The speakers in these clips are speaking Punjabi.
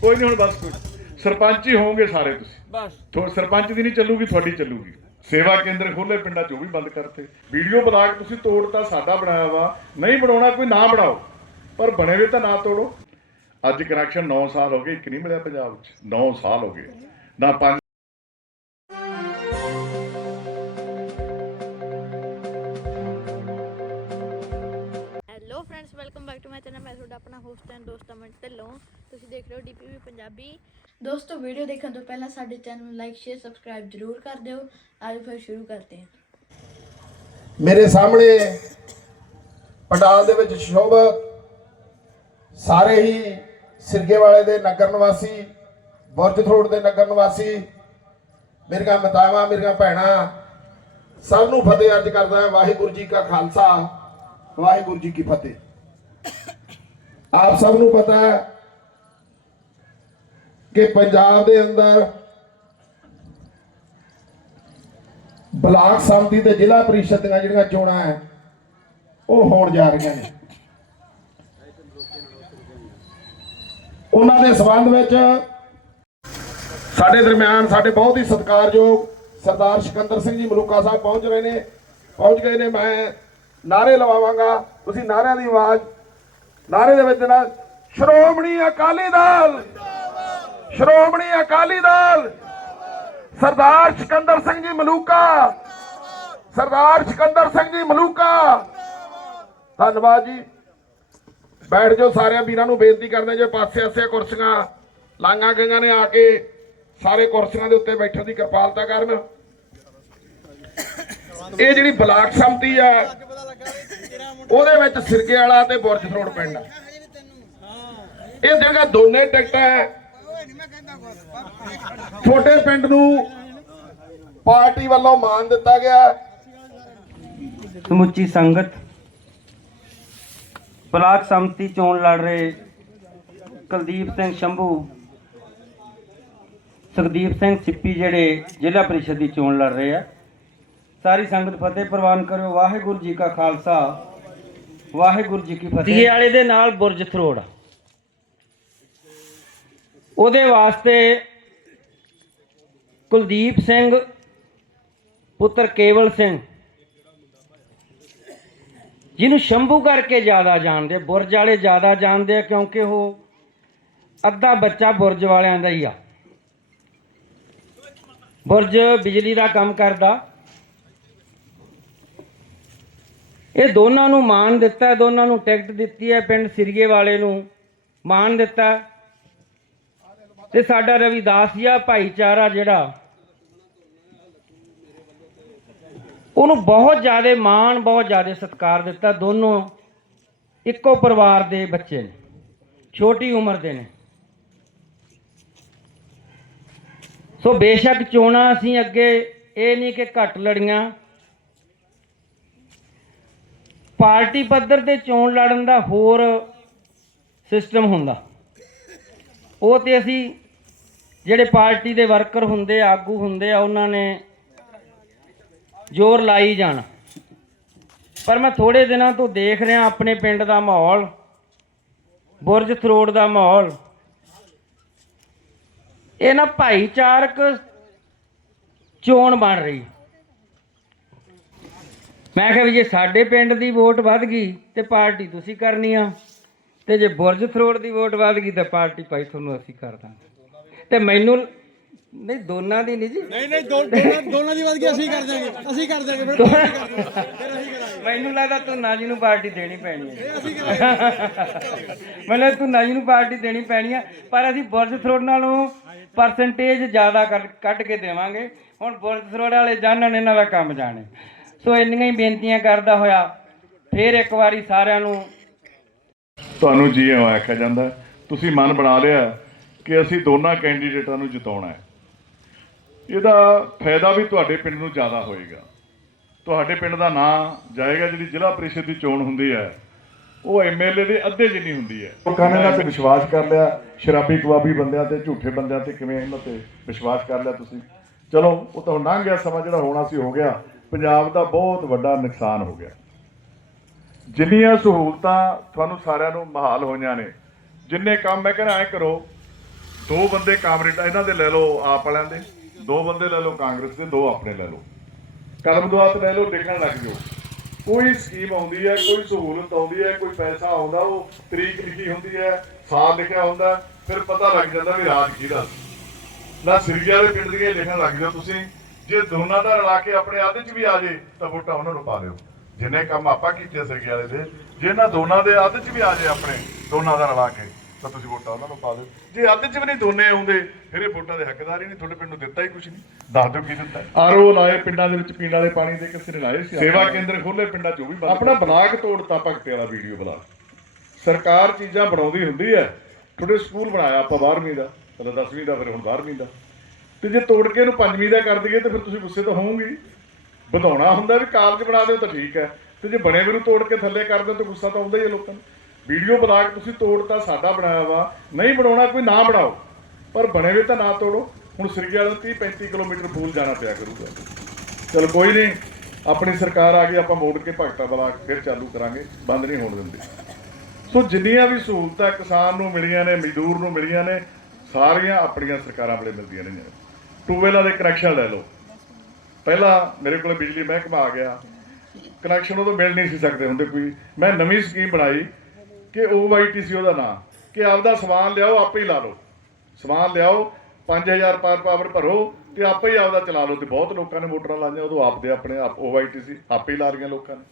ਕੋਈ ਨਹੀਂ ਹੁਣ ਬਸ ਕੋਈ ਸਰਪੰਚ ਹੀ ਹੋਵੋਗੇ ਸਾਰੇ ਤੁਸੀਂ। ਬਸ। ਥੋ ਸਰਪੰਚ ਦੀ ਨਹੀਂ ਚੱਲੂਗੀ ਤੁਹਾਡੀ ਚੱਲੂਗੀ। ਸੇਵਾ ਕੇਂਦਰ ਖੋਲੇ ਪਿੰਡਾਂ 'ਚ ਉਹ ਵੀ ਬੰਦ ਕਰਤੇ। ਵੀਡੀਓ ਬਣਾ ਕੇ ਤੁਸੀਂ ਤੋੜਤਾ ਸਾਡਾ ਬਣਾਇਆ ਵਾ। ਨਹੀਂ ਬਣਾਉਣਾ ਕੋਈ ਨਾ ਬਣਾਓ। ਪਰ ਬਣੇ ਹੋਏ ਤਾਂ ਨਾ ਤੋੜੋ। ਅੱਜ ਕਨੈਕਸ਼ਨ 9 ਸਾਲ ਹੋ ਗਏ ਇੱਕ ਨਹੀਂ ਮਿਲਿਆ ਪੰਜਾਬ 'ਚ 9 ਸਾਲ ਹੋ ਗਏ। ਨਾ ਪੰਜ hello friends welcome back to my channel ਮੈਂ ਤੁਹਾਡਾ ਆਪਣਾ ਹੋਸਟ ਐਂਡ ਦੋਸਤ ਅਮਨ ਢਿੱਲੋਂ। ਦੇਖ ਰਹੇ ਹੋ ਡੀਪੀਵੀ ਪੰਜਾਬੀ। ਦੋਸਤੋ ਵੀਡੀਓ ਦੇਖਣ ਤੋਂ ਪਹਿਲਾਂ ਸਾਡੇ ਚੈਨਲ ਨੂੰ ਲਾਈਕ ਸ਼ੇਅਰ ਸਬਸਕ੍ਰਾਈਬ ਜ਼ਰੂਰ ਕਰ ਦਿਓ। ਆਜੋ ਫਿਰ ਸ਼ੁਰੂ ਕਰਦੇ ਹਾਂ। ਮੇਰੇ ਸਾਹਮਣੇ ਪੰਡਾਲ ਦੇ ਵਿੱਚ ਸ਼ੋਭਤ ਸਾਰੇ ਹੀ ਸਿਰਗੇ ਵਾਲੇ ਦੇ ਨਗਰ ਨਿਵਾਸੀ ਬੁਰਜ ਥਰੋੜ ਦੇ ਨਗਰ ਨਿਵਾਸੀ ਮੇਰੀਆਂ ਮਤਾਵਾਂ ਮੇਰੀਆਂ ਭੈਣਾਂ ਸਭ ਨੂੰ ਫਤਿਹ ਅਰਜ ਕਰਦਾ ਹਾਂ। ਵਾਹਿਗੁਰੂ ਜੀ ਕਾ ਖਾਲਸਾ ਵਾਹਿਗੁਰੂ ਜੀ ਕੀ ਫਤਿਹ। ਆਪ ਸਭ ਨੂੰ ਪਤਾ ਹੈ ਕਿ ਪੰਜਾਬ ਦੇ ਅੰਦਰ ਬਲਾਕ ਸੰਮਤੀ ਤੇ ਜ਼ਿਲ੍ਹਾ ਪ੍ਰੀਸ਼ਦ ਦੀਆਂ ਜਿਹੜੀਆਂ ਚੋਣਾਂ ਹੈ ਉਹ ਹੋਣ ਜਾ ਰਹੀਆਂ ਨੇ। ਉਹਨਾਂ ਦੇ ਸਬੰਧ ਵਿੱਚ ਸਾਡੇ ਦਰਮਿਆਨ ਸਾਡੇ ਬਹੁਤ ਹੀ ਸਤਿਕਾਰਯੋਗ ਸਰਦਾਰ ਸਿਕੰਦਰ ਸਿੰਘ ਜੀ ਮਲੂਕਾ ਸਾਹਿਬ ਪਹੁੰਚ ਰਹੇ ਨੇ। ਪਹੁੰਚ ਗਏ ਨੇ, ਮੈਂ ਨਾਰੇ ਲਵਾਵਾਂਗਾ। ਤੁਸੀਂ ਨਾਰਿਆਂ ਦੀ ਆਵਾਜ਼, ਨਾਰੇ ਦੇ ਵਿੱਚ ਦੇਣਾ। ਸ਼੍ਰੋਮਣੀ ਅਕਾਲੀ ਦਲ! ਸ਼੍ਰੋਮਣੀ ਅਕਾਲੀ ਦਲ ਸਰਦਾਰ ਸਿਕੰਦਰ ਸਿੰਘ ਜੀ ਮਲੂਕਾ। ਸਰਦਾਰ ਸਿਕੰਦਰ ਸਿੰਘ ਜੀ ਮਲੂਕਾ। ਧੰਨਵਾਦ ਜੀ। ਬੈਠ ਜਾਓ ਸਾਰਿਆਂ ਵੀਰਾਂ ਨੂੰ, ਬੇਨਤੀ ਕਰਦੇ ਜੇ ਪਾਸੇ ਆਸੇ ਕੁਰਸੀਆਂ ਲਾਂਘਾਂ ਗਈਆਂ ਨੇ ਆ ਕੇ ਸਾਰੇ ਕੁਰਸੀਆਂ ਦੇ ਉੱਤੇ ਬੈਠਣ ਦੀ ਕਿਰਪਾਲਤਾ ਕਰਨ। ਇਹ ਜਿਹੜੀ ਬਲਾਕ ਸੰਮਤੀ ਆ, ਉਹਦੇ ਵਿੱਚ ਸਿਰਕੇ ਵਾਲਾ ਤੇ ਬੁਰਜ ਰੋਡ ਪਿੰਡ ਆ। ਇਹ ਜਿਹੜਾ ਦੋਨੇ ਟਿਕਟਾਂ ਛੋਟੇ ਪਿੰਡ ਨੂੰ ਪਾਰਟੀ ਵੱਲੋਂ ਮਾਨ ਦਿੱਤਾ ਗਿਆ। ਸਮੁੱਚੀ ਸੰਗਤ ਬਲਾਕ ਸੰਮਤੀ ਚੋਣ ਲੜ ਰਹੇ ਕੁਲਦੀਪ ਸਿੰਘ ਸ਼ੰਭੂ ਸੁਖਦੀਪ ਸਿੰਘ ਸਿੱਪੀ ਜਿਹੜੇ ਜ਼ਿਲ੍ਹਾ ਪ੍ਰੀਸ਼ਦ ਦੀ ਚੋਣ ਲੜ ਰਹੇ ਆ। ਸਾਰੀ ਸੰਗਤ ਫਤਿਹ ਪ੍ਰਵਾਨ ਕਰਿਓ। ਵਾਹਿਗੁਰੂ ਜੀ ਕਾ ਖਾਲਸਾ। ਵਾਹਿਗੁਰੂ ਜੀ ਕੀ ਫਤਿਹ। ਦੀਏ ਵਾਲੇ ਦੇ ਨਾਲ ਬੁਰਜ ਥਰੋੜ। ਉਹਦੇ ਵਾਸਤੇ ਕੁਲਦੀਪ ਸਿੰਘ, ਪੁੱਤਰ ਕੇਵਲ ਸਿੰਘ। ਜਿਹਨੂੰ ਸ਼ੰਭੂ ਕਰਕੇ ਜ਼ਿਆਦਾ ਜਾਣਦੇ, ਬੁਰਜ ਵਾਲੇ ਜ਼ਿਆਦਾ ਜਾਣਦੇ ਆ ਕਿਉਂਕਿ ਉਹ ਅੱਧਾ ਬੱਚਾ ਬੁਰਜ ਵਾਲਿਆਂ ਦਾ ਹੀ ਆ। ਬੁਰਜ ਬਿਜਲੀ ਦਾ ਕੰਮ ਕਰਦਾ। ਇਹ ਦੋਨਾਂ ਨੂੰ ਮਾਣ ਦਿੱਤਾ, ਦੋਨਾਂ ਨੂੰ ਟਿਕਟ ਦਿੱਤੀ ਹੈ ਪਿੰਡ ਸਿਰਗੇ ਵਾਲੇ ਨੂੰ। ਮਾਣ ਦਿੱਤਾ। ਹੈ। ਤੇ ਸਾਡਾ ਰਵਿਦਾਸੀਆ ਭਾਈਚਾਰਾ ਜਿਹੜਾ ਉਹਨੂੰ ਬਹੁਤ ਜ਼ਿਆਦਾ ਮਾਣ, ਬਹੁਤ ਜ਼ਿਆਦਾ ਸਤਿਕਾਰ ਦਿੱਤਾ ਦੋਨੋਂ ਇੱਕੋ ਪਰਿਵਾਰ ਦੇ ਬੱਚੇ ਨੇ, ਛੋਟੀ ਉਮਰ ਦੇ ਨੇ। ਸੋ ਬੇਸ਼ੱਕ ਚੋਣਾਂ ਅਸੀਂ ਅੱਗੇ ਇਹ ਨਹੀਂ ਕਿ ਘੱਟ ਲੜੀਆਂ। ਪਾਰਟੀ ਪੱਧਰ ਤੇ ਚੋਣ ਲੜਨ ਦਾ ਹੋਰ ਸਿਸਟਮ ਹੁੰਦਾ। ਉਹ ਤੇ ਅਸੀਂ ਜਿਹੜੇ ਪਾਰਟੀ ਦੇ ਵਰਕਰ ਹੁੰਦੇ, ਆਗੂ ਹੁੰਦੇ ਆ, ਉਹਨਾਂ ਨੇ ਜ਼ੋਰ ਲਾਈ ਜਾਣਾ। ਪਰ ਮੈਂ ਥੋੜੇ ਦਿਨਾਂ ਤੋਂ ਦੇਖ ਰਿਹਾ ਆਪਣੇ ਪਿੰਡ ਦਾ ਮਾਹੌਲ, ਬੁਰਜ ਥਰੋੜ ਦਾ ਮਾਹੌਲ। ਇਹ ਨਾ ਭਾਈਚਾਰਕ ਚੋਣ ਬਣ ਰਹੀ। ਮੈਂ ਕਿਹਾ ਵੀ ਜੇ ਸਾਡੇ ਪਿੰਡ ਦੀ ਵੋਟ ਵੱਧ ਗਈ ਤੇ ਪਾਰਟੀ ਤੁਸੀਂ ਕਰਨੀ ਆ, ਤੇ ਜੇ ਬੁਰਜ ਥਰੋੜ ਦੀ ਵੋਟ ਵੱਧ ਗਈ ਤਾਂ ਪਾਰਟੀ ਭਾਈ ਤੁਹਾਨੂੰ ਅਸੀਂ ਕਰ ਦਾਂਗੇ। ਤੇ ਮੈਨੂੰ ਨਹੀਂ ਦੋਨਾਂ ਦੀ ਨਹੀਂ ਜੀ। ਨਹੀਂ ਨਹੀਂ ਦੋ- ਦੋਨਾਂ ਦੋਨਾਂ ਦੀ ਵੱਧ ਗਈ ਅਸੀਂ ਕਰ ਦਾਂਗੇ ਅਸੀਂ ਕਰ ਦਾਂਗੇ ਫਿਰ ਤੁਸੀਂ ਕਰ ਦਿਓ। ਫਿਰ ਅਸੀਂ ਕਰਾਂਗੇ। ਮੈਨੂੰ ਲੱਗਦਾ ਤੂੰ ਨਾਜੀ ਨੂੰ ਪਾਰਟੀ ਦੇਣੀ ਪੈਣੀ ਹੈ। ਮੈਨੂੰ ਤੂੰ ਨਾਜੀ ਨੂੰ ਪਾਰਟੀ ਦੇਣੀ ਪੈਣੀ ਹੈ ਪਰ ਅਸੀਂ ਬੁਰਜ ਥਰੋੜ ਨਾਲੋਂ ਪਰਸੈਂਟੇਜ ਜ਼ਿਆਦਾ ਕੱਢ ਕੱਢ ਕੇ ਦੇਵਾਂਗੇ। ਹੁਣ ਬੁਰਜ ਥਰੋੜ ਵਾਲੇ ਜਾਣਨ ਇਹਨਾਂ ਦਾ ਕੰਮ ਜਾਣੇ। ਸੋ ਇੰਨੀਆਂ ਹੀ ਬੇਨਤੀਆਂ ਕਰਦਾ ਹੋਇਆ ਫੇਰ ਇੱਕ ਵਾਰੀ ਸਾਰਿਆਂ ਨੂੰ ਤੁਹਾਨੂੰ ਜੀ ਆਇਆਂ ਆਖਿਆ ਜਾਂਦਾ ਹੈ। ਤੁਸੀਂ ਮਨ ਬਣਾ ਲਿਆ ਕਿ ਅਸੀਂ ਦੋਨਾਂ ਕੈਂਡੀਡੇਟਾਂ ਨੂੰ ਜਿਤਾਉਣਾ ਹੈ। ਇਹਦਾ ਫਾਇਦਾ ਵੀ ਤੁਹਾਡੇ ਪਿੰਡ ਨੂੰ ਜ਼ਿਆਦਾ ਹੋਏਗਾ। ਤੁਹਾਡੇ ਪਿੰਡ ਦਾ ਨਾਂ ਜਾਏਗਾ, ਜਿਹੜੀ ਜ਼ਿਲ੍ਹਾ ਪ੍ਰੀਸ਼ਦ ਦੀ ਚੋਣ ਹੁੰਦੀ ਹੈ, ਉਹ ਐਮਐਲਏ ਦੇ ਅੱਧੇ ਜਿੰਨੀ ਹੁੰਦੀ ਹੈ। ਲੋਕਾਂ ਨੇ ਇਹਨਾਂ ਤੇ ਵਿਸ਼ਵਾਸ ਕਰ ਲਿਆ, ਸ਼ਰਾਬੀ ਕਬਾਬੀ ਬੰਦਿਆਂ ਤੇ, ਝੂਠੇ ਬੰਦਿਆਂ ਤੇ ਕਿਵੇਂ ਇਹਨਾਂ ਤੇ ਵਿਸ਼ਵਾਸ ਕਰ ਲਿਆ ਤੁਸੀਂ? ਚਲੋ, ਉਹ ਤਾਂ ਲੰਘ ਗਿਆ ਸਮਾਂ ਜਿਹੜਾ ਹੋਣਾ ਸੀ, ਹੋ ਗਿਆ। ਪੰਜਾਬ ਦਾ ਬਹੁਤ ਵੱਡਾ ਨੁਕਸਾਨ ਹੋ ਗਿਆ। ਜਿੰਨੀਆਂ ਸਹੂਲਤਾਂ ਤੁਹਾਨੂੰ ਸਾਰਿਆਂ ਨੂੰ ਮਹਾਲ ਹੋਈਆਂ ਨੇ, ਜਿੰਨੇ ਕੰਮ ਮੈਂ ਕਹਿੰਦਾ ਐ ਕਰੋ, ਦੋ ਬੰਦੇ ਕਾਮਰੇਡ, ਇਹਨਾਂ ਦੇ ਲੈ ਲਓ ਆਪ ਵਾਲਿਆਂ ਦੇ। ਦੋ ਬੰਦੇ ਲੈ ਲਓ, ਕਾਂਗਰਸ ਦੇ ਦੋ ਆਪਣੇ ਲੈ ਲਓ। ਕਦਮ ਦੁਆਤ ਲੈ ਲਓ, ਦੇਖਣ ਲੱਗ ਜਾਓ। ਕੋਈ ਸਕੀਮ ਆਉਂਦੀ ਹੈ, ਕੋਈ ਸਹੂਲਤ ਆਉਂਦੀ ਹੈ, ਕੋਈ ਪੈਸਾ ਆਉਂਦਾ, ਉਹ ਤਰੀਕ ਲਿਖੀ ਹੁੰਦੀ ਹੈ, ਸਾਲ ਲਿਖਿਆ ਹੁੰਦਾ, ਫਿਰ ਪਤਾ ਲੱਗ ਜਾਂਦਾ ਵੀ ਰਾਜ ਕਿਹਦਾ ਸੀ। ਨਾ ਸਿਰਗਿਆ ਦੇ ਪਿੰਡ ਦੀਆਂ ਲਿਖਣ ਲੱਗ ਜਾਓ ਤੁਸੀਂ। ਜੇ ਦੋਨਾਂ ਦਾ ਰਲਾ ਕੇ ਆਪਣੇ ਅੱਧ 'ਚ ਵੀ ਆ ਜੇ, ਤਾਂ ਵੋਟਾਂ ਉਹਨਾਂ ਨੂੰ ਪਾ ਦਿਓ। ਜਿੰਨੇ ਕੰਮ ਆਪਾਂ ਕੀਤੇ ਸਿਰਗਿਆ ਦੇ ਦੇ, ਜੇ ਨਾ ਦੋਨਾਂ ਦੇ ਅੱਧ 'ਚ ਵੀ ਆ ਜੇ ਆਪਣੇ, ਦੋਨਾਂ ਦਾ ਰਲਾ ਕੇ। ਤਾਂ ਤੁਸੀਂ ਵੋਟਾਂ ਉਹਨਾਂ ਨੂੰ ਪਾ ਦਿਓ। ਜੇ ਅੱਧ 'ਚ ਵੀ ਨਹੀਂ ਦੋਨੇ ਆਉਂਦੇ ਫਿਰ ਇਹ ਵੋਟਾਂ ਦੇ ਹੱਕਦਾਰ ਹੀ ਨਹੀਂ ਤੁਹਾਡੇ ਪਿੰਡ ਨੂੰ ਦਿੱਤਾ ਹੀ ਕੁਝ ਨਹੀਂ। ਦੱਸ ਦਿਓ ਕੀ ਦਿੱਤਾ। ਆਰਓ ਲਾਏ ਪਿੰਡਾਂ ਦੇ ਵਿੱਚ ਪੀਣ ਵਾਲੇ ਪਾਣੀ ਦੇ ਕਿਸੇ ਨੇ ਲਾਏ ਸੀ? ਸੇਵਾ ਕੇਂਦਰ ਖੋਲੇ ਪਿੰਡਾਂ 'ਚ ਉਹ ਵੀ ਬੰਦ ਆਪਣਾ ਬਲਾਕ ਤੋੜਤਾ ਭਗਤੇ ਵਾਲਾ ਵੀਡੀਓ ਬਲਾ ਸਰਕਾਰ ਚੀਜ਼ਾਂ ਬਣਾਉਂਦੀ ਹੁੰਦੀ ਹੈ। ਤੁਹਾਡੇ ਸਕੂਲ ਬਣਾਇਆ ਆਪਾਂ 12ਵੀਂ ਦਾ ਪਹਿਲਾਂ 10ਵੀਂ ਦਾ ਫਿਰ ਹੁਣ 12ਵੀਂ ਦਾ। ਤੇ ਜੇ ਤੋੜ ਕੇ ਇਹਨੂੰ 5ਵੀਂ ਦਾ ਕਰ ਦਈਏ ਤੇ ਫਿਰ ਤੁਸੀਂ ਗੁੱਸੇ ਤਾਂ ਹੋਵੋਗੇ। ਵਧਾਉਣਾ ਹੁੰਦਾ ਵੀ ਕਾਲਜ ਬਣਾ ਦਿਓ ਤਾਂ ਠੀਕ ਹੈ। ਤੇ ਜੇ ਬਣੇ ਵੀ ਨੂੰ ਤੋੜ ਕੇ ਥੱਲੇ ਕਰ ਦਿਓ ਤਾਂ ਗੁੱਸਾ ਤਾਂ ਆਉਂਦਾ ਹੀ ਹੈ ਲੋਕਾਂ ਨੂੰ। ਵੀਡੀਓ ਬਣਾ ਕੇ ਤੁਸੀਂ ਤੋੜਤਾ ਸਾਡਾ ਬਣਾਇਆ ਵਾ। ਨਹੀਂ ਬਣਾਉਣਾ ਕੋਈ ਨਾ ਬਣਾਓ। ਪਰ ਬਣੇ ਵੀ ਤਾਂ ਨਾ ਤੋੜੋ। ਹੁਣ ਸਿਰਗੇ ਵਾਲੇ 30 35 ਕਿਲੋਮੀਟਰ ਪੂਲ ਜਾਣਾ ਪਿਆ ਕਰੂਗਾ। ਚਲ ਕੋਈ ਨਹੀਂ, ਆਪਣੀ ਸਰਕਾਰ ਆ ਗਈ, ਆਪਾਂ ਮੋੜ ਕੇ ਭਗਤਾ ਬਲਾਕ ਫਿਰ ਚਾਲੂ ਕਰਾਂਗੇ। ਬੰਦ ਨਹੀਂ ਹੋਣ ਦਿੰਦੇ। ਸੋ ਜਿੰਨੀਆਂ ਵੀ ਸਹੂਲਤਾਂ ਕਿਸਾਨ ਨੂੰ ਮਿਲੀਆਂ ਨੇ, ਮਜ਼ਦੂਰ ਨੂੰ ਮਿਲੀਆਂ ਨੇ, ਸਾਰੀਆਂ ਆਪਣੀਆਂ ਸਰਕਾਰਾਂ ਵੇਲੇ ਮਿਲਦੀਆਂ ਰਹੀਆਂ ਟੂ ਟੂਬਵੈਲਾਂ ਦੇ ਕਨੈਕਸ਼ਨ ਲੈ ਲਓ। ਪਹਿਲਾਂ ਮੇਰੇ ਕੋਲ ਬਿਜਲੀ ਮਹਿਕਮਾ ਆ ਗਿਆ। ਕਨੈਕਸ਼ਨ ਉਦੋਂ ਮਿਲ ਨਹੀਂ ਸੀ ਸਕਦੇ ਹੁੰਦੇ ਕੋਈ। ਮੈਂ ਨਵੀਂ ਸਕੀਮ ਬਣਾਈ। ਕਿ OYTC ਉਹਦਾ ਨਾਂ, ਕਿ ਆਪਦਾ ਸਮਾਨ ਲਿਆਓ, ਆਪੇ ਹੀ ਲਾ ਲਓ। ਸਮਾਨ ਲਿਆਓ 5000 ਪਰ ਪਾਵਰ ਭਰੋ ਤੇ ਆਪੇ ਹੀ ਆਪਦਾ ਚਲਾ ਲਓ। ਤੇ ਬਹੁਤ ਲੋਕਾਂ ਨੇ ਮੋਟਰਾਂ ਲਾਈਆਂ, ਉਦੋਂ ਆਪਦੇ ਆਪਣੇ ਆਪ OYTC ਆਪੇ ਹੀ ਲਾ ਰਹੀਆਂ ਲੋਕਾਂ ਨੇ।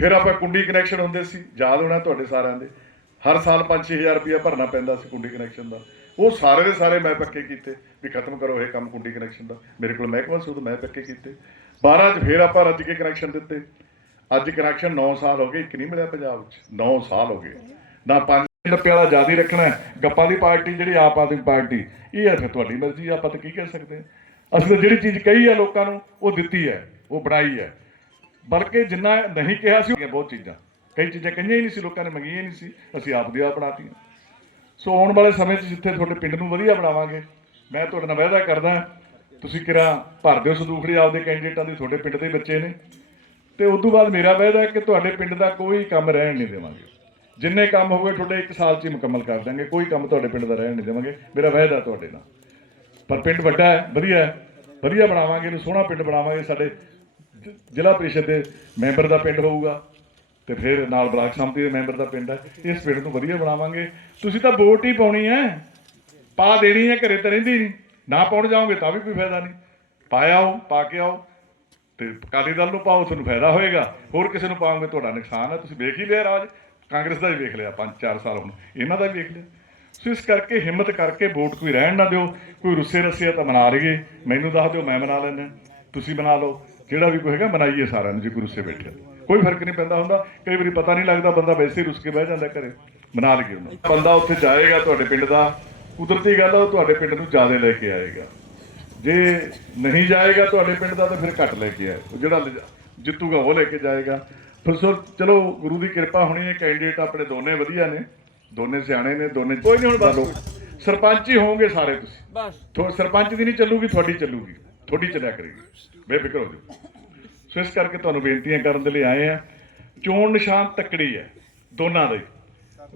ਫਿਰ ਆਪਾਂ ਕੁੰਡੀ ਕਨੈਕਸ਼ਨ ਹੁੰਦੇ ਸੀ, ਯਾਦ ਹੋਣਾ ਤੁਹਾਡੇ ਸਾਰਿਆਂ ਦੇ। ਹਰ ਸਾਲ 5-6000 ਰੁਪਇਆ ਭਰਨਾ ਪੈਂਦਾ ਸੀ ਕੁੰਡੀ ਕਨੈਕਸ਼ਨ ਦਾ। ਉਹ ਸਾਰੇ ਦੇ ਸਾਰੇ ਮੈਂ ਪੱਕੇ ਕੀਤੇ, ਵੀ ਖਤਮ ਕਰੋ ਇਹ ਕੰਮ ਕੁੰਡੀ ਕਨੈਕਸ਼ਨ ਦਾ। ਮੇਰੇ ਕੋਲ ਮਹਿਕਮਾ ਸੀ, ਉਦੋਂ ਮੈਂ ਪੱਕੇ ਕੀਤੇ। 12 ਚ ਫਿਰ ਆਪਾਂ ਰੱਜ ਕੇ ਕਨੈਕਸ਼ਨ ਦਿੱਤੇ। ਅੱਜ ਕਨੈਕਸ਼ਨ 9 ਸਾਲ ਹੋ ਗਏ, ਇੱਕ ਨਹੀਂ ਮਿਲਿਆ ਪੰਜਾਬ 'ਚ 9 ਸਾਲ ਹੋ ਗਏ। ਨਾ ਪੰਜ ਡੱਪੇ ਵਾਲਾ ਜ਼ਿਆਦਾ ਰੱਖਣਾ ਗੱਪਾਂ ਦੀ ਪਾਰਟੀ, ਜਿਹੜੀ ਆਪ ਆਦਮੀ ਪਾਰਟੀ, ਇਹ ਹੈ ਫਿਰ ਤੁਹਾਡੀ ਮਰਜ਼ੀ ਆਪਾਂ ਤਾਂ ਕੀ ਕਹਿ ਸਕਦੇ ਅਸੀਂ ਤਾਂ ਜਿਹੜੀ ਚੀਜ਼ ਕਹੀ ਹੈ ਲੋਕਾਂ ਨੂੰ, ਉਹ ਦਿੱਤੀ ਹੈ, ਉਹ ਬਣਾਈ ਹੈ। ਬਲਕਿ ਜਿੰਨਾ ਨਹੀਂ ਕਿਹਾ ਸੀ ਬਹੁਤ ਚੀਜ਼ਾਂ। ਕਈ ਚੀਜ਼ਾਂ ਕਹੀਆਂ ਹੀ ਨਹੀਂ ਸੀ, ਲੋਕਾਂ ਨੇ ਮੰਗੀਆਂ ਹੀ ਨਹੀਂ ਸੀ, ਅਸੀਂ ਆਪ ਦੀ ਆਪ ਬਣਾਤੀਆਂ। ਸੋ ਆਉਣ ਵਾਲੇ ਸਮੇਂ 'ਚ ਜਿੱਥੇ ਤੁਹਾਡੇ ਪਿੰਡ ਨੂੰ ਵਧੀਆ ਬਣਾਵਾਂਗੇ, ਮੈਂ ਤੁਹਾਡੇ ਨਾਲ ਵਾਅਦਾ ਕਰਦਾ, ਤੁਸੀਂ ਕਿਰਾ ਭਰ ਦਿਓ ਸੰਦੂਖੜੀ, ਆਪਦੇ ਕੈਂਡੀਡੇਟਾਂ ਦੀ ਤੁਹਾਡੇ ਪਿੰਡ ਦੇ ਬੱਚੇ ਨੇ। ਤੇ ਉਸ ਤੋਂ ਬਾਅਦ ਮੇਰਾ ਵਾਅਦਾ ਹੈ ਕਿ ਤੁਹਾਡੇ ਪਿੰਡ ਦਾ ਕੋਈ ਕੰਮ ਰਹਿਣ ਨਹੀਂ ਦੇਵਾਂਗੇ। ਜਿੰਨੇ ਕੰਮ ਹੋਗੇ ਤੁਹਾਡੇ ਇੱਕ ਸਾਲ 'ਚ ਹੀ ਮੁਕੰਮਲ ਕਰ ਦਾਂਗੇ ਕੋਈ ਕੰਮ ਤੁਹਾਡੇ ਪਿੰਡ ਦਾ ਰਹਿਣ ਨਹੀਂ ਦੇਵਾਂਗੇ। ਮੇਰਾ ਵਾਅਦਾ ਤੁਹਾਡੇ ਨਾਲ। ਪਰ ਪਿੰਡ ਵੱਡਾ ਹੈ, ਵਧੀਆ ਹੈ, ਵਧੀਆ ਬਣਾਵਾਂਗੇ, ਇਹਨੂੰ ਸੋਹਣਾ ਪਿੰਡ ਬਣਾਵਾਂਗੇ ਸਾਡੇ ਜ਼ਿਲ੍ਹਾ ਪ੍ਰੀਸ਼ਦ ਦੇ ਮੈਂਬਰ ਦਾ ਪਿੰਡ ਹੋਊਗਾ ਤੇ ਫਿਰ ਨਾਲ ਬਲਾਕ ਸੰਮਤੀ ਦੇ ਮੈਂਬਰ ਦਾ ਪਿੰਡ ਹੈ। ਇਸ ਪਿੰਡ ਨੂੰ ਵਧੀਆ ਬਣਾਵਾਂਗੇ। ਤੁਸੀਂ ਤਾਂ ਵੋਟ ਹੀ ਪਾਉਣੀ ਹੈ। ਪਾ ਦੇਣੀ ਹੈ, ਘਰੇ ਤਾਂ ਰਹਿੰਦੀ ਨਹੀਂ। ਨਾ ਪਾਉਣ ਜਾਓਗੇ ਤਾਂ ਵੀ ਕੋਈ ਫਾਇਦਾ ਨਹੀਂ। ਪਾਇਆ ਆਓ, ਪਾ ਕੇ ਆਓ। ਤੇ ਅਕਾਲੀ ਦਲ ਨੂੰ ਪਾਓ, ਤੁਹਾਨੂੰ ਫਾਇਦਾ ਹੋਏਗਾ। ਹੋਰ ਕਿਸੇ ਨੂੰ ਪਾਓਗੇ, ਤੁਹਾਡਾ ਨੁਕਸਾਨ ਹੈ। ਤੁਸੀਂ ਵੇਖ ਹੀ ਲਿਆ ਰਾਜ। ਕਾਂਗਰਸ ਦਾ ਵੀ ਵੇਖ ਲਿਆ 5-4 ਸਾਲ ਹੁਣ। ਇਹਨਾਂ ਦਾ ਵੀ ਵੇਖ ਲਿਆ। ਸੋ ਇਸ ਕਰਕੇ ਹਿੰਮਤ ਕਰਕੇ ਵੋਟ ਕੋਈ ਰਹਿਣ ਨਾ ਦਿਓ, ਕੋਈ ਰੁੱਸੇ ਰਸੀਆ ਤਾਂ ਮਨਾ ਲਈਏ। ਮੈਨੂੰ ਦੱਸ ਦਿਓ, ਮੈਂ ਬਣਾ ਲੈਂਦਾ। ਤੁਸੀਂ ਬਣਾ ਲਓ। ਜਿਹੜਾ ਵੀ ਕੋਈ ਹੈਗਾ ਬਣਾਈਏ ਸਾਰਿਆਂ ਨੂੰ, ਜੇ ਕੋਈ ਰੁੱਸੇ ਬੈਠੇ ਕੋਈ ਫ਼ਰਕ ਨਹੀਂ ਪੈਂਦਾ ਹੁੰਦਾ। ਕਈ ਵਾਰੀ ਪਤਾ ਨਹੀਂ ਲੱਗਦਾ, ਬੰਦਾ ਵੈਸੇ ਹੀ ਰੁੱਸ ਕੇ ਬਹਿ ਜਾਂਦਾ ਘਰੇ। ਬਣਾ ਲਈਏ ਉਹਨੂੰ ਬੰਦਾ ਉੱਥੇ ਜਾਏਗਾ ਤੁਹਾਡੇ ਪਿੰਡ ਦਾ। ਕੁਦਰਤੀ ਗੱਲ ਆ, ਉਹ ਤੁਹਾਡੇ ਪਿੰਡ ਨੂੰ ਜ਼ਿਆਦਾ ਲੈ ਕੇ ਆਏਗਾ। ਜੇ ਨਹੀਂ ਜਾਏਗਾ ਤੁਹਾਡੇ ਪਿੰਡ ਦਾ ਤਾਂ ਫਿਰ ਘੱਟ ਲੈ ਕੇ ਆਏ। ਜਿਹੜਾ ਜਿੱਤੂਗਾ ਉਹ ਲੈ ਕੇ ਜਾਏਗਾ। ਫਿਰ ਸੋ ਚਲੋ ਗੁਰੂ ਦੀ ਕਿਰਪਾ ਹੋਣੀ ਹੈ ਕੈਂਡੀਡੇਟ ਆਪਣੇ ਦੋਨੇ ਵਧੀਆ ਨੇ। ਦੋਨੇ ਸਿਆਣੇ ਨੇ ਦੋਨੇ ਕੋਈ ਨਹੀਂ ਹੁਣ ਬਸ। ਸਰਪੰਚ ਹੀ ਹੋਵੋਗੇ ਸਾਰੇ ਤੁਸੀਂ। ਬਸ। ਸਰਪੰਚ ਦੀ ਨਹੀਂ ਚੱਲੂਗੀ ਤੁਹਾਡੀ ਚੱਲੂਗੀ। ਤੁਹਾਡੀ ਚੱਲਿਆ ਕਰੇਗੀ। ਬੇਫਿਕਰ ਹੋ ਜਾਓ। ਸੋ ਇਸ ਕਰਕੇ ਤੁਹਾਨੂੰ ਬੇਨਤੀਆਂ ਕਰਨ ਦੇ ਲਈ ਆਏ ਆ। ਚੋਣ ਨਿਸ਼ਾਨ ਤੱਕੜੀ ਹੈ ਦੋਨਾਂ ਦਾ।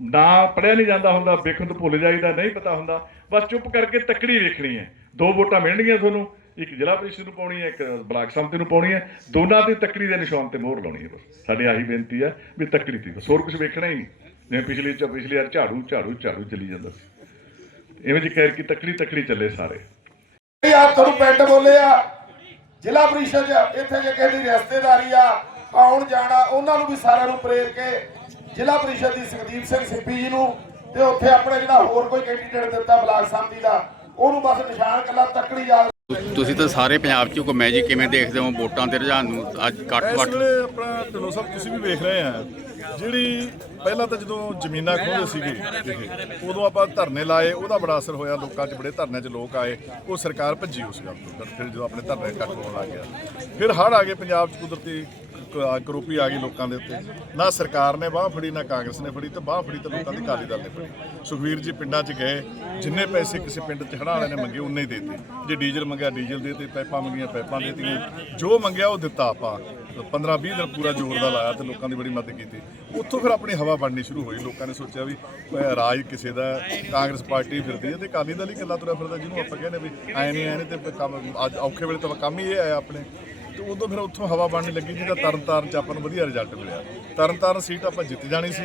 ਨਾ ਪੜਿਆ ਨਹੀਂ ਜਾਂਦਾ ਹੁੰਦਾ ਵੇਖਣ ਤੋਂ ਭੁੱਲ ਜਾਈਦਾ ਨਹੀਂ ਪਤਾ ਹੁੰਦਾ। ਬਸ ਚੁੱਪ ਕਰਕੇ ਤੱਕੜੀ ਵੇਖਣੀ ਹੈ। ਦੋ ਵੋਟਾਂ ਮਿਲਣਗੀਆਂ ਤੁਹਾਨੂੰ, ਇੱਕ ਜ਼ਿਲ੍ਹਾ ਪ੍ਰੀਸ਼ਦ ਨੂੰ ਪਾਉਣੀ ਹੈ, ਇੱਕ ਬਲਾਕ ਸੰਮਤੀ ਨੂੰ ਪਾਉਣੀ ਹੈ, ਦੋਨਾਂ ਦੀ ਤੱਕੜੀ ਦੇ ਨਿਸ਼ਾਨ ਤੇ ਮੋਹਰ ਲਾਉਣੀ ਹੈ ਬਸ। ਸਾਡੀ ਆਹੀ ਬੇਨਤੀ ਹੈ ਵੀ ਤੱਕੜੀ ਤੇ ਬਸ, ਹੋਰ ਕੁਝ ਵੇਖਣਾ ਹੀ ਨਹੀਂ। ਜਿਵੇਂ ਪਿਛਲੀ ਚ, ਪਿਛਲੀ ਵਾਰ ਝਾੜੂ ਝਾੜੂ ਝਾੜੂ ਚੱਲੀ ਜਾਂਦਾ ਸੀ। ਐਵੇਂ ਜੀ ਕਹਿਰ ਕੀ ਤੱਕੜੀ ਤੱਕੜੀ ਚੱਲੇ ਸਾਰੇ। ਯਾਰ ਤੁਹਾਨੂੰ ਪਿੰਡ ਬੋਲੇ ਆ, ਜ਼ਿਲ੍ਹਾ ਪ੍ਰੀਸ਼ਦ ਇੱਥੇ ਜੇ ਕਿਸੇ ਦੀ ਰਿਸ਼ਤੇਦਾਰੀ ਆ, ਆਉਣ ਜਾਣਾ, ਉਹਨਾਂ ਨੂੰ ਵੀ ਸਾਰਿਆਂ ਨੂੰ ਪ੍ਰੇਰ ਕੇ ਜ਼ਿਲ੍ਹਾ ਪ੍ਰੀਸ਼ਦ ਦੀ ਸੁਖਦੀਪ ਸਿੰਘ ਸਿੱਪੀ ਜੀ ਨੂੰ ਤੇ ਉੱਥੇ ਆਪਣੇ ਜਿਹੜਾ ਹੋਰ ਕੋਈ ਕੈਂਡੀਡੇਟ ਦਿੱਤਾ ਬਲਾਕ ਸੰਮਤੀ ਦਾ ਉਹਨੂੰ ਬਸ ਨਿਸ਼ਾਨ ਕੱਲਾ ਤੱਕੜੀ ਯਾਦ ਤੁਸੀਂ ਤਾਂ ਸਾਰੇ ਪੰਜਾਬ 'ਚ ਘੁੰਮੇ ਜੀ ਕਿਵੇਂ ਦੇਖਦੇ ਹੋ ਵੋਟਾਂ ਦੇ ਰੁਝਾਨ ਨੂੰ? ਅੱਜ ਇਸ ਵੱਟ ਵੇਲੇ ਆਪਣਾ ਢਿੱਲੋਂ ਸਾਹਿਬ ਤੁਸੀਂ ਵੀ ਵੇਖ ਰਹੇ ਆ ਜਿਹੜੀ ਪਹਿਲਾਂ ਤਾਂ ਜਦੋਂ ਜ਼ਮੀਨਾਂ ਖੋਹਦੇ ਸੀਗੇ ਉਦੋਂ ਆਪਾਂ ਧਰਨੇ ਲਾਏ ਉਹਦਾ ਬੜਾ ਅਸਰ ਹੋਇਆ ਲੋਕਾਂ 'ਚ ਬੜੇ ਧਰਨਿਆਂ 'ਚ ਲੋਕ ਆਏ ਉਹ ਸਰਕਾਰ ਭੱਜੀ ਉਸ ਗੱਲ ਤੋਂ ਫਿਰ- ਜਦੋਂ ਆਪਣੇ ਧਰਨੇ ਕੱਟ ਹੋਣ ਲੱਗ ਗਿਆ। ਫਿਰ ਹੜ੍ਹ ਆ ਗਏ ਪੰਜਾਬ 'ਚ ਕੁਦਰਤੀ ਕਰੋਪੀ ਆ ਗਈ ਲੋਕਾਂ ਦੇ ਉੱਤੇ। ਨਾ ਸਰਕਾਰ ਨੇ ਬਾਹ ਫੜੀ, ਨਾ ਕਾਂਗਰਸ ਨੇ ਫੜੀ ਤੇ ਬਾਹ ਫੜੀ ਤੇ ਲੋਕਾਂ ਦੀ ਅਕਾਲੀ ਦਲ ਨੇ ਫੜੀ। ਸੁਖਵੀਰ ਜੀ ਪਿੰਡਾਂ 'ਚ ਗਏ, ਜਿੰਨੇ ਪੈਸੇ ਕਿਸੇ ਪਿੰਡ 'ਚ ਹੜ੍ਹਾਂ ਵਾਲੇ ਨੇ ਮੰਗੇ ਉਨੇ ਹੀ ਦੇਤੇ। ਜੇ ਡੀਜ਼ਲ ਮੰਗਿਆ, ਡੀਜ਼ਲ ਦੇਤੇ, ਪਾਈਪਾਂ ਮੰਗੀਆਂ ਪੈਪਾਂ ਦੇਤੀਆਂ। ਜੋ ਮੰਗਿਆ, ਉਹ ਦਿੱਤਾ ਆਪਾਂ। 15 20 ਦਿਨ ਪੂਰਾ ਜ਼ੋਰ ਦਾ ਲਾਇਆ ਤੇ ਲੋਕਾਂ ਦੀ ਬੜੀ ਮਦਦ ਕੀਤੀ। ਉੱਥੋਂ ਫਿਰ ਆਪਣੀ ਹਵਾ ਬਣਨੀ ਸ਼ੁਰੂ ਹੋਈ। ਲੋਕਾਂ ਨੇ ਸੋਚਿਆ ਵੀ ਰਾਜ ਕਿਸੇ ਦਾ, ਕਾਂਗਰਸ ਪਾਰਟੀ ਫਿਰਦੀ ਹੈ ਤੇ ਅਕਾਲੀ ਦਲ ਹੀ ਇਕੱਲਾ ਤੁਰਿਆ ਫਿਰਦਾ, ਜਿਹਨੂੰ ਆਪਾਂ ਕਹਿੰਦੇ ਵੀ ਐ ਨਹੀਂ ਐ ਨਹੀਂ ਤੇ ਕੰਮ, ਅੱਜ ਔਖੇ ਵੇਲੇ ਤਾਂ ਕੰਮ ਹੀ ਇਹ ਆਇਆ ਆਪਣੇ। ਤੇ ਉਦੋਂ ਫਿਰ ਉੱਥੋਂ ਹਵਾ ਬਣਨ ਲੱਗੀ ਜਿਹਦਾ ਤਰਨਤਾਰਨ ਚ ਆਪਾਂ ਨੂੰ ਵਧੀਆ ਰਿਜ਼ਲਟ ਮਿਲਿਆ। ਤਰਨਤਾਰਨ ਸੀਟ ਆਪਾਂ ਜਿੱਤ ਜਾਣੀ ਸੀ।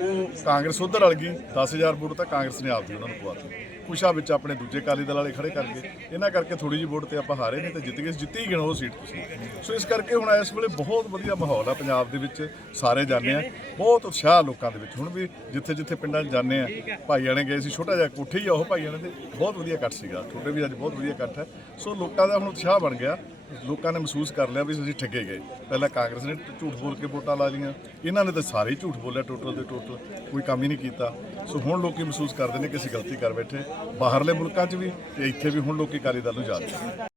ਉਹ ਕਾਂਗਰਸ ਉਧਰ ਰਲ ਗਈ 10000 ਵੋਟ ਤਾਂ ਕਾਂਗਰਸ ਨੇ ਆਪ ਦੀ ਉਹਨਾਂ ਨੂੰ ਪਵਾਤੀ ਕੁਸ਼ਾ ਵਿੱਚ ਆਪਣੇ ਦੂਜੇ ਅਕਾਲੀ ਦਲ ਵਾਲੇ ਖੜੇ ਕਰ ਇਹਨਾਂ ਕਰਕੇ ਥੋੜੀ ਜਿਹੀ ਵੋਟ ਤੇ ਆਪਾਂ ਹਾਰੇ ਨੇ ਤੇ ਜਿੱਤ ਗਏ, ਜਿੱਤੀ ਗਏ ਉਹ ਸੀਟ ਤੁਸੀਂ। ਸੋ ਇਸ ਕਰਕੇ ਹੁਣ ਇਸ ਵੇਲੇ ਬਹੁਤ ਵਧੀਆ ਮਾਹੌਲ ਆ ਪੰਜਾਬ ਦੇ ਵਿੱਚ ਸਾਰੇ ਜਾਂਦੇ ਆ। ਬਹੁਤ ਉਤਸ਼ਾਹ ਲੋਕਾਂ ਦੇ ਵਿੱਚ। ਹੁਣ ਵੀ ਜਿੱਥੇ ਜਿੱਥੇ ਪਿੰਡਾਂ 'ਚ ਜਾਂਦੇ ਆ, ਭਾਈਆਂ ਨੇ ਗਏ ਸੀ, ਛੋਟਾ ਜਿਹਾ ਕੋਠੀ ਹੀ ਆ ਉਹ ਭਾਈਆਂ ਨੇ ਤੇ ਬਹੁਤ ਵਧੀਆ ਇਕੱਠ ਸੀਗਾ। ਤੁਹਾਡੇ ਵੀ ਅੱਜ ਬਹੁਤ ਵਧੀਆ ਇਕੱਠ ਹੈ। ਸੋ ਲੋਕਾਂ ਦਾ ਹੁਣ ਉਤਸ਼ਾਹ ਬਣ ਗਿਆ। ਲੋਕਾਂ ਨੇ ਮਹਿਸੂਸ ਕਰ ਲਿਆ ਵੀ ਅਸੀਂ ਠੱਗੇ ਗਏ। ਪਹਿਲਾਂ ਕਾਂਗਰਸ ਨੇ ਝੂਠ ਬੋਲ ਕੇ ਵੋਟਾਂ ਲਾ ਲਈਆਂ। ਇਹਨਾਂ ਨੇ ਤਾਂ ਸਾਰੇ ਹੀ ਝੂਠ ਬੋਲਿਆ, ਟੋਟਲ ਦੇ ਟੋਟਲ। ਕੋਈ ਕੰਮ ਹੀ ਨਹੀਂ ਕੀਤਾ। ਸੋ ਹੁਣ ਲੋਕੀ ਮਹਿਸੂਸ ਕਰਦੇ ਨੇ ਕਿ ਅਸੀਂ ਗਲਤੀ ਕਰ ਬੈਠੇ ਬਾਹਰਲੇ ਮੁਲਕਾਂ 'ਚ ਵੀ ਤੇ ਇੱਥੇ ਵੀ ਹੁਣ ਲੋਕੀ ਅਕਾਲੀ ਦਲ ਨੂੰ ਯਾਦ ਕਰਦੇ